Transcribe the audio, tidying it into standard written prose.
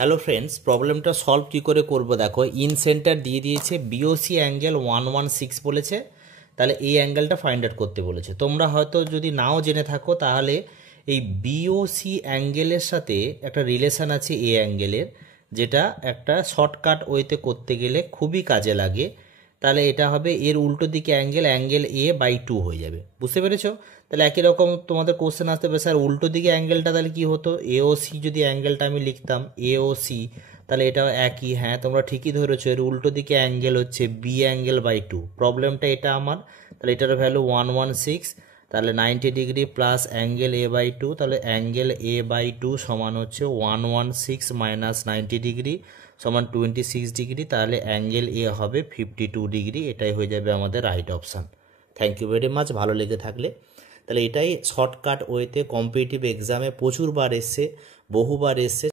Hello friends, প্রবলেমটা solve কী করে করবো দেখো। ইন সেন্টার দিয়ে দিয়েছে, বিওসি অ্যাঙ্গেল 116 বলেছে, তাহলে এই অ্যাঙ্গেলটা ফাইন্ড আউট করতে বলেছে। তোমরা হয়তো যদি নাও জেনে থাকো তাহলে এই বিওসি অ্যাঙ্গেলের সাথে একটা রিলেশান আছে এ অ্যাঙ্গেলের, যেটা একটা শর্টকাট ওয়েতে করতে গেলে খুবই কাজে লাগে। তাহলে এটা হবে এর উল্টো দিকে অ্যাঙ্গেল A/2 হয়ে যাবে। বুঝতে পেরেছো? তাহলে একই রকম তোমাদের কোশ্চেন আসতে পারে, স্যার উল্টো দিকে অ্যাঙ্গেলটা তাহলে কি হতো? AOC যদি অ্যাঙ্গেলটা আমি লিখতাম AOC, তাহলে এটাও একই। হ্যাঁ, তোমরা ঠিকই ধরেছো, এর উল্টো দিকে অ্যাঙ্গেল হচ্ছে B/2। প্রবলেমটা এটা আমার, তাহলে এটার ভ্যালু 116, তাহলে 90 ডিগ্রি প্লাস অ্যাঙ্গেল A/2, তাহলে অ্যাঙ্গেল A/2 সমান হচ্ছে 116 মাইনাস 90 ডিগ্রি সমান 26 ডিগ্রি, তাহলে অ্যাঙ্গেল এ হবে 52 ডিগ্রি। এটাই হয়ে যাবে আমাদের right option. Thank you very much. ভালো লেগে থাকলে তাহলে এটাই শর্টকাট ওয়েতে কম্পিটিটিভ এক্সামে প্রচুরবার এসছে, বহুবার এসছে।